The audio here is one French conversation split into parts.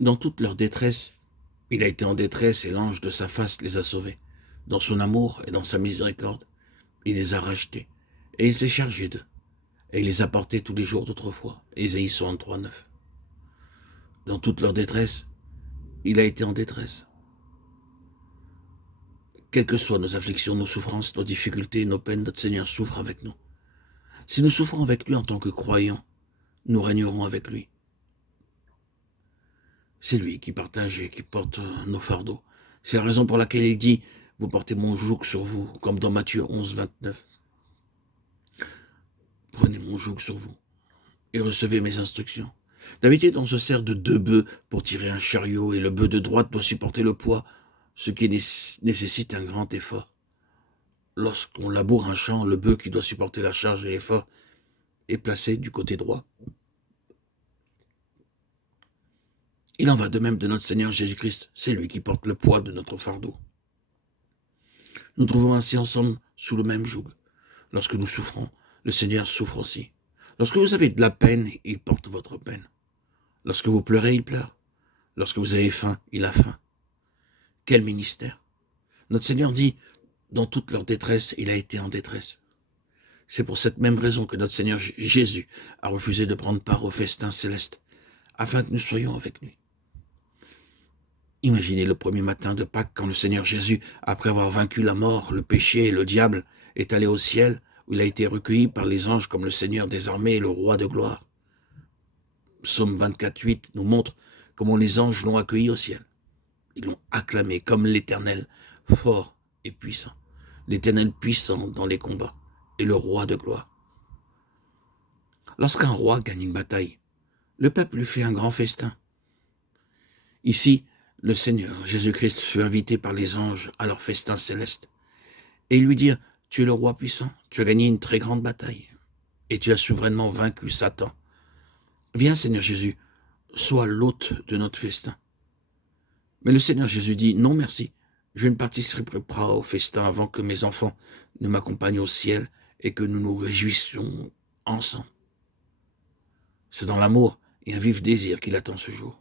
Dans toute leur détresse, il a été en détresse et l'ange de sa face les a sauvés. Dans son amour et dans sa miséricorde, il les a rachetés. Et il s'est chargé d'eux. Et il les a portés tous les jours d'autrefois. Ésaïe 63, 9. Dans toute leur détresse, il a été en détresse. Quelles que soient nos afflictions, nos souffrances, nos difficultés, nos peines, notre Seigneur souffre avec nous. Si nous souffrons avec lui en tant que croyants, nous régnerons avec lui. C'est lui qui partage et qui porte nos fardeaux. C'est la raison pour laquelle il dit « Vous portez mon joug sur vous », comme dans Matthieu 11, 29. Prenez mon joug sur vous et recevez mes instructions. D'habitude, on se sert de 2 bœufs pour tirer un chariot et le bœuf de droite doit supporter le poids, ce qui nécessite un grand effort. Lorsqu'on laboure un champ, le bœuf qui doit supporter la charge et l'effort est placé du côté droit. Il en va de même de notre Seigneur Jésus-Christ. C'est lui qui porte le poids de notre fardeau. Nous trouvons ainsi ensemble sous le même joug. Lorsque nous souffrons, le Seigneur souffre aussi. Lorsque vous avez de la peine, il porte votre peine. Lorsque vous pleurez, il pleure. Lorsque vous avez faim, il a faim. Quel ministère! Notre Seigneur dit, dans toute leur détresse, il a été en détresse. C'est pour cette même raison que notre Seigneur Jésus a refusé de prendre part au festin céleste, afin que nous soyons avec lui. Imaginez le premier matin de Pâques, quand le Seigneur Jésus, après avoir vaincu la mort, le péché et le diable, est allé au ciel, où il a été recueilli par les anges comme le Seigneur des armées et le roi de gloire. Psaume 24, 8 nous montre comment les anges l'ont accueilli au ciel. Ils l'ont acclamé comme l'Éternel, fort et puissant. L'Éternel puissant dans les combats et le roi de gloire. Lorsqu'un roi gagne une bataille, le peuple lui fait un grand festin. Ici, le Seigneur Jésus-Christ fut invité par les anges à leur festin céleste. Et ils lui dirent, « Tu es le roi puissant, tu as gagné une très grande bataille, et tu as souverainement vaincu Satan. Viens, Seigneur Jésus, sois l'hôte de notre festin. » Mais le Seigneur Jésus dit, « Non, merci, je ne participerai pas au festin avant que mes enfants ne m'accompagnent au ciel et que nous nous réjouissions ensemble. » C'est dans l'amour et un vif désir qu'il attend ce jour.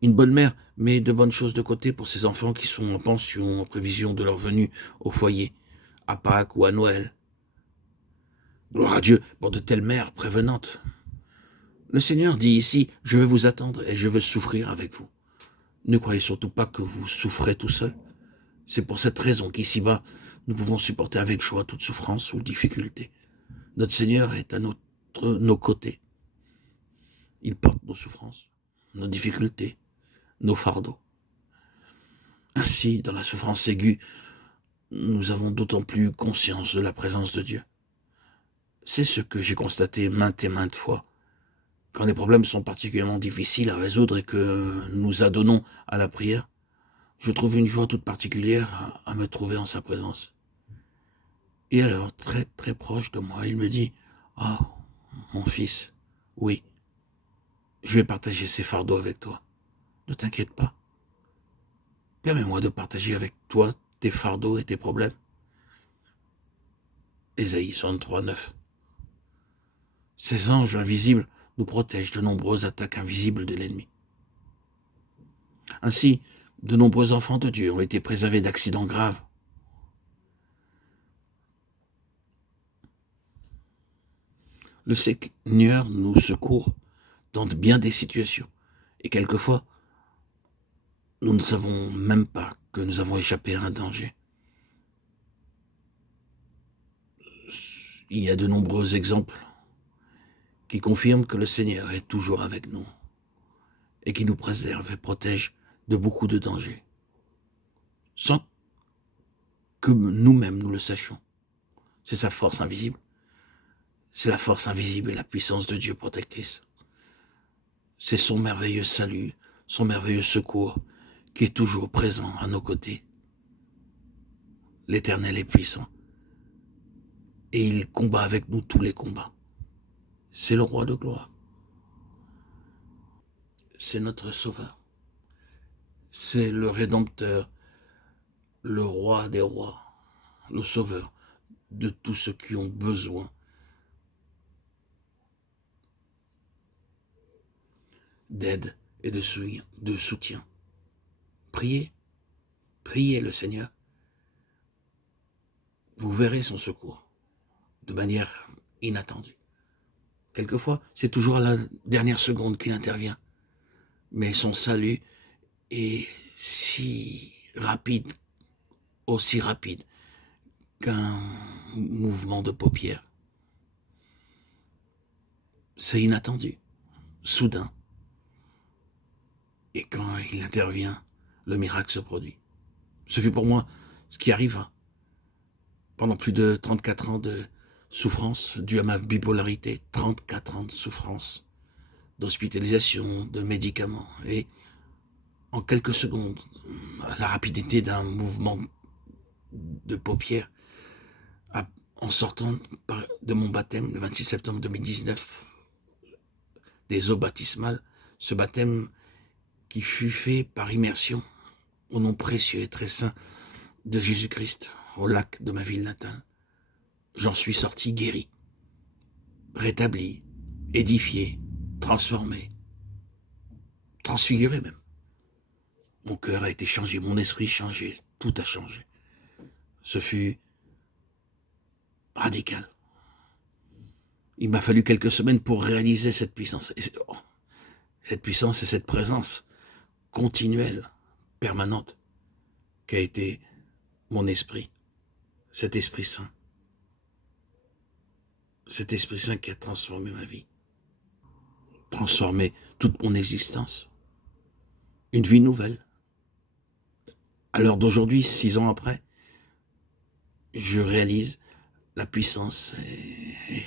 Une bonne mère met de bonnes choses de côté pour ses enfants qui sont en pension, en prévision de leur venue au foyer, à Pâques ou à Noël. Gloire à Dieu pour de telles mères prévenantes. Le Seigneur dit ici, « Je veux vous attendre et je veux souffrir avec vous. » Ne croyez surtout pas que vous souffrez tout seul. C'est pour cette raison qu'ici-bas, nous pouvons supporter avec joie toute souffrance ou difficulté. Notre Seigneur est à nos côtés. Il porte nos souffrances, nos difficultés, nos fardeaux. Ainsi, dans la souffrance aiguë, nous avons d'autant plus conscience de la présence de Dieu. C'est ce que j'ai constaté maintes et maintes fois. Quand les problèmes sont particulièrement difficiles à résoudre et que nous adonnons à la prière, je trouve une joie toute particulière à me trouver en sa présence. Et alors, très très proche de moi, il me dit, « Ah, mon fils, oui, je vais partager ces fardeaux avec toi. Ne t'inquiète pas. Permets-moi de partager avec toi tes fardeaux et tes problèmes. » Ésaïe 63, 9. Ces anges invisibles nous protègent de nombreuses attaques invisibles de l'ennemi. Ainsi, de nombreux enfants de Dieu ont été préservés d'accidents graves. Le Seigneur nous secourt dans bien des situations. Et quelquefois, nous ne savons même pas que nous avons échappé à un danger. Il y a de nombreux exemples qui confirment que le Seigneur est toujours avec nous et qui nous préserve et protège de beaucoup de dangers, sans que nous-mêmes nous le sachions. C'est sa force invisible. C'est la force invisible et la puissance de Dieu protectrice. C'est son merveilleux salut, son merveilleux secours qui est toujours présent à nos côtés. L'Éternel est puissant et il combat avec nous tous les combats. C'est le roi de gloire. C'est notre sauveur. C'est le Rédempteur, le roi des rois, le sauveur de tous ceux qui ont besoin d'aide et de soutien. Priez, priez le Seigneur. Vous verrez son secours de manière inattendue. Quelquefois, c'est toujours à la dernière seconde qu'il intervient. Mais son salut est si rapide, aussi rapide qu'un mouvement de paupières. C'est inattendu, soudain. Et quand il intervient, le miracle se produit. Ce fut pour moi ce qui arriva. Pendant plus de 34 ans de souffrance, due à ma bipolarité, 34 ans de souffrance, d'hospitalisation, de médicaments. Et en quelques secondes, à la rapidité d'un mouvement de paupières, en sortant de mon baptême, le 26 septembre 2019, des eaux baptismales, ce baptême qui fut fait par immersion au nom précieux et très saint de Jésus-Christ, au lac de ma ville natale. J'en suis sorti guéri, rétabli, édifié, transformé, transfiguré même. Mon cœur a été changé, mon esprit changé, tout a changé. Ce fut radical. Il m'a fallu quelques semaines pour réaliser cette puissance. Cette puissance et cette présence continuelle, permanente, qu'a été mon esprit, cet Esprit Saint. Cet Esprit Saint qui a transformé ma vie, transformé toute mon existence. Une vie nouvelle. À l'heure d'aujourd'hui, 6 ans après, je réalise la puissance et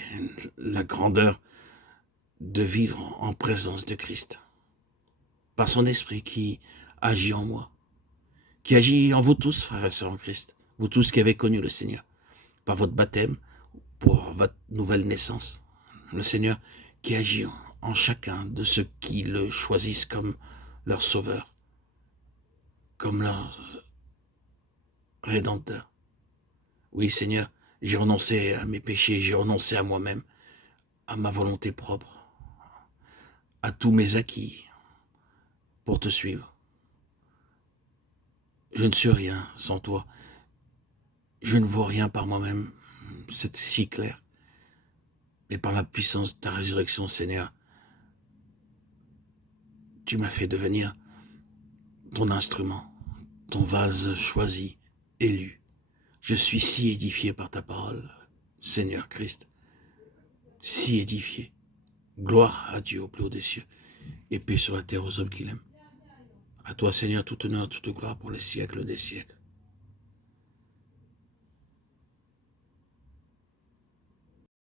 la grandeur de vivre en présence de Christ. Par son esprit qui agit en moi, qui agit en vous tous, frères et sœurs en Christ, vous tous qui avez connu le Seigneur, par votre baptême, pour votre nouvelle naissance. Le Seigneur qui agit en chacun de ceux qui le choisissent comme leur sauveur, comme leur rédempteur. Oui, Seigneur, j'ai renoncé à mes péchés, j'ai renoncé à moi-même, à ma volonté propre, à tous mes acquis pour te suivre. Je ne suis rien sans toi. Je ne vois rien par moi-même, c'est si clair. Mais par la puissance de ta résurrection, Seigneur, tu m'as fait devenir ton instrument, ton vase choisi, élu. Je suis si édifié par ta parole, Seigneur Christ, si édifié. Gloire à Dieu au plus haut des cieux, et paix sur la terre aux hommes qu'il aime. À toi, Seigneur, tout honneur, toute gloire pour les siècles des siècles.